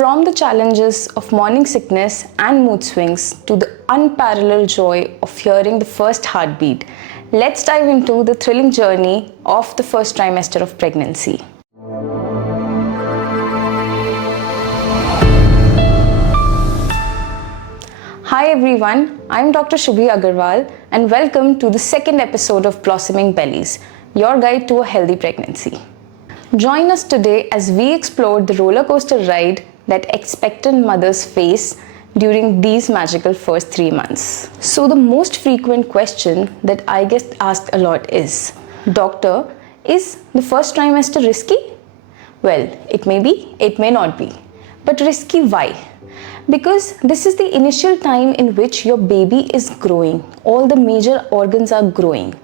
From the challenges of morning sickness and mood swings to the unparalleled joy of hearing the first heartbeat, let's dive into the thrilling journey of the first trimester of pregnancy. Hi everyone, I'm Dr. Shubhiaggarwal and welcome to the second episode of Blossoming Bellies, your guide to a healthy pregnancy. Join us today as we explore the roller coaster ride that expectant mothers face during these magical first 3 months. So the most frequent question that I get asked a lot is, Doctor, is the first trimester risky? Well, it may be, it may not be. But risky why? Because this is the initial time in which your baby is growing. All the major organs are growing.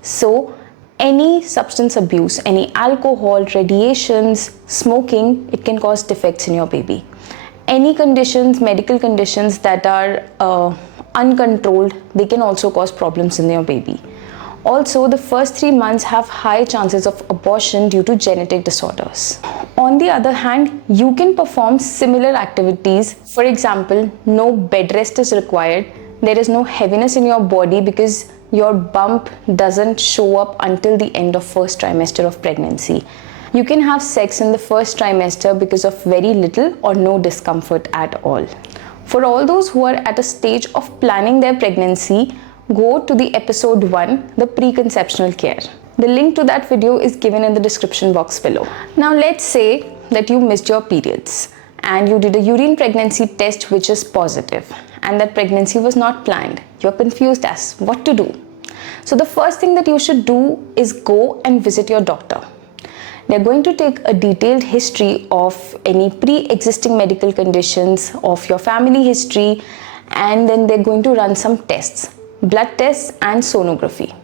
So any substance abuse, any alcohol, radiations, smoking, it can cause defects in your baby. Any conditions, medical conditions that are uncontrolled, they can also cause problems in your baby. Also, the first 3 months have high chances of abortion due to genetic disorders. On the other hand, you can perform similar activities. For example, no bed rest is required. There is no heaviness in your body because your bump doesn't show up until the end of first trimester of pregnancy. You can have sex in the first trimester because of very little or no discomfort at all. For all those who are at a stage of planning their pregnancy, go to the episode 1, the preconceptional care. The link to that video is given in the description box below. Now let's say that you missed your periods and you did a urine pregnancy test which is positive and that pregnancy was not planned. You're confused as what to do. So the first thing that you should do is go and visit your doctor. They're going to take a detailed history of any pre-existing medical conditions, of your family history, and then they're going to run some tests, blood tests and sonography.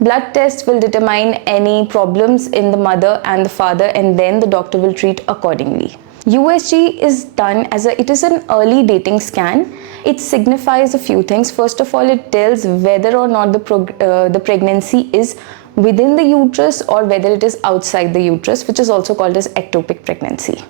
Blood tests will determine any problems in the mother and the father, and then the doctor will treat accordingly. USG is done it is an early dating scan. It signifies a few things. First of all, it tells whether or not the pregnancy is within the uterus or whether it is outside the uterus, which is also called as ectopic pregnancy.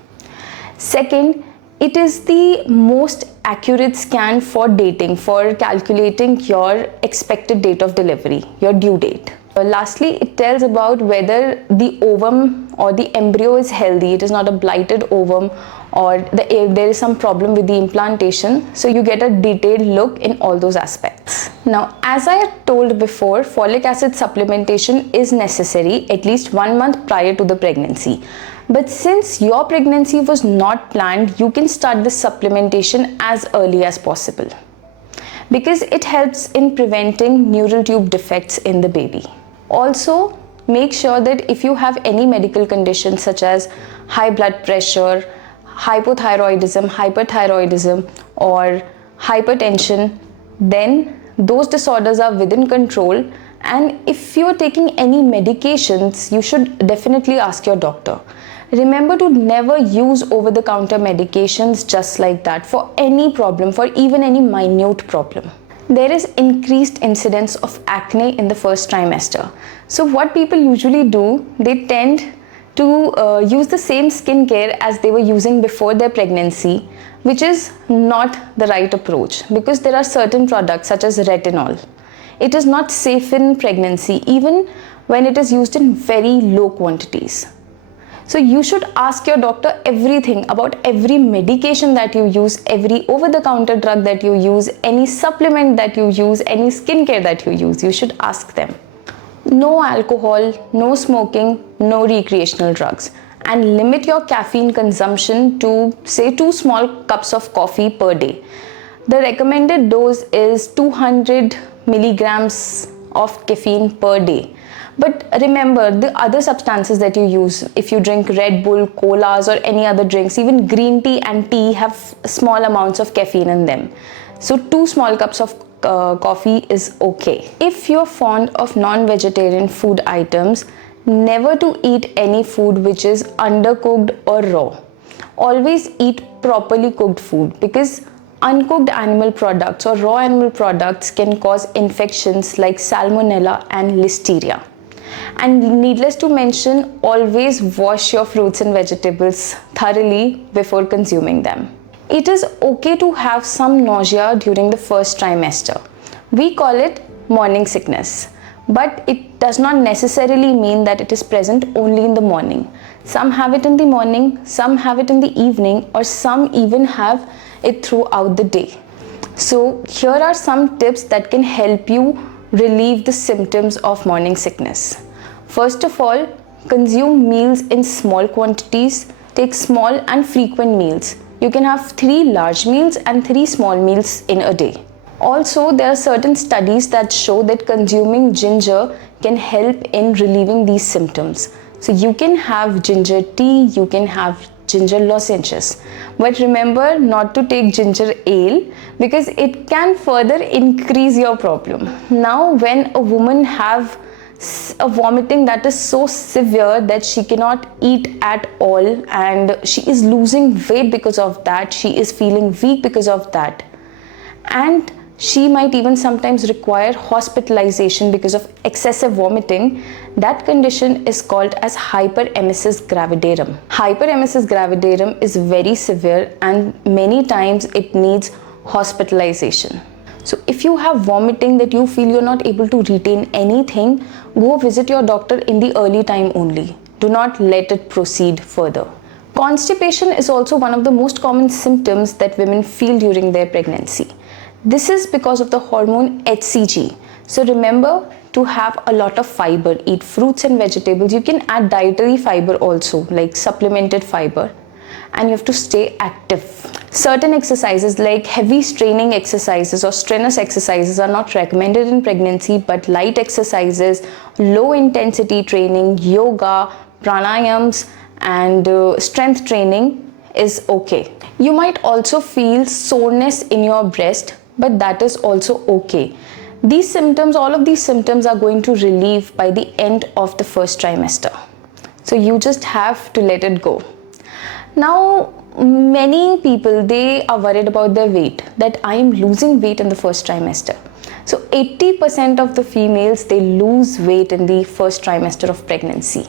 Second, it is the most accurate scan for dating, for calculating your expected date of delivery, your due date. Lastly, it tells about whether the ovum or the embryo is healthy, it is not a blighted ovum, or there is some problem with the implantation. So you get a detailed look in all those aspects. Now, as I had told before, folic acid supplementation is necessary at least 1 month prior to the pregnancy. But since your pregnancy was not planned, you can start this supplementation as early as possible because it helps in preventing neural tube defects in the baby. Also, make sure that if you have any medical conditions such as high blood pressure, hypothyroidism, hyperthyroidism, or hypertension, then those disorders are within control. And if you are taking any medications, you should definitely ask your doctor. Remember to never use over-the-counter medications just like that for any problem, for even any minute problem. There is increased incidence of acne in the first trimester. So what people usually do, they tend to use the same skincare as they were using before their pregnancy, which is not the right approach because there are certain products such as retinol. It is not safe in pregnancy even when it is used in very low quantities. So you should ask your doctor everything about every medication that you use, every over-the-counter drug that you use, any supplement that you use, any skincare that you use. You should ask them. No alcohol, no smoking, no recreational drugs. And limit your caffeine consumption to say 2 small cups of coffee per day. The recommended dose is 200 milligrams of caffeine per day. But remember, the other substances that you use, if you drink Red Bull, colas or any other drinks, even green tea and tea have small amounts of caffeine in them. So 2 small cups of coffee is okay. If you're fond of non-vegetarian food items, never to eat any food which is undercooked or raw. Always eat properly cooked food because uncooked animal products or raw animal products can cause infections like salmonella and listeria. And needless to mention, always wash your fruits and vegetables thoroughly before consuming them. It is okay to have some nausea during the first trimester. We call it morning sickness, but it does not necessarily mean that it is present only in the morning. Some have it in the morning, some have it in the evening, or some even have it throughout the day. So here are some tips that can help you relieve the symptoms of morning sickness. First of all, consume meals in small quantities. Take small and frequent meals. You can have 3 large meals and 3 small meals in a day. Also, there are certain studies that show that consuming ginger can help in relieving these symptoms. So you can have ginger tea, you can have ginger lozenges. But remember not to take ginger ale because it can further increase your problem. Now, when a woman have a vomiting that is so severe that she cannot eat at all and she is losing weight because of that, she is feeling weak because of that, and she might even sometimes require hospitalization because of excessive vomiting. That condition is called as hyperemesis gravidarum. Hyperemesis gravidarum is very severe and many times it needs hospitalization. So if you have vomiting that you feel you're not able to retain anything, go visit your doctor in the early time only. Do not let it proceed further. Constipation is also one of the most common symptoms that women feel during their pregnancy. This is because of the hormone HCG. So remember to have a lot of fiber. Eat fruits and vegetables. You can add dietary fiber also, like supplemented fiber. And you have to stay active. Certain exercises like heavy straining exercises or strenuous exercises are not recommended in pregnancy, but light exercises, low intensity training, yoga, pranayams and strength training is okay. You might also feel soreness in your breast, but that is also okay. These symptoms, all of these symptoms are going to relieve by the end of the first trimester. So you just have to let it go. Now, many people, they are worried about their weight, that I am losing weight in the first trimester. So 80% of the females, they lose weight in the first trimester of pregnancy.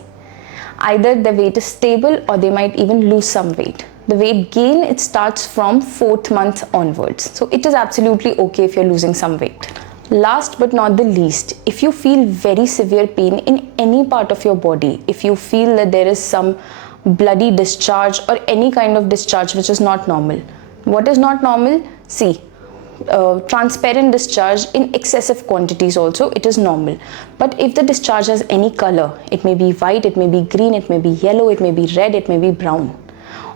Either the weight is stable or they might even lose some weight. The weight gain, it starts from 4th month onwards. So it is absolutely okay if you're losing some weight. Last but not the least, if you feel very severe pain in any part of your body, if you feel that there is some bloody discharge or any kind of discharge which is not normal. What is not normal? See, transparent discharge in excessive quantities also, it is normal. But if the discharge has any color, it may be white, it may be green, it may be yellow, it may be red, it may be brown.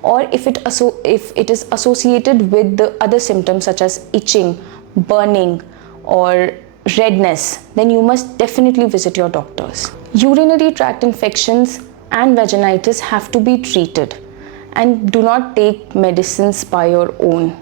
Or if it is associated with the other symptoms such as itching, burning or redness, then you must definitely visit your doctors. Urinary tract infections and vaginitis have to be treated, and do not take medicines by your own.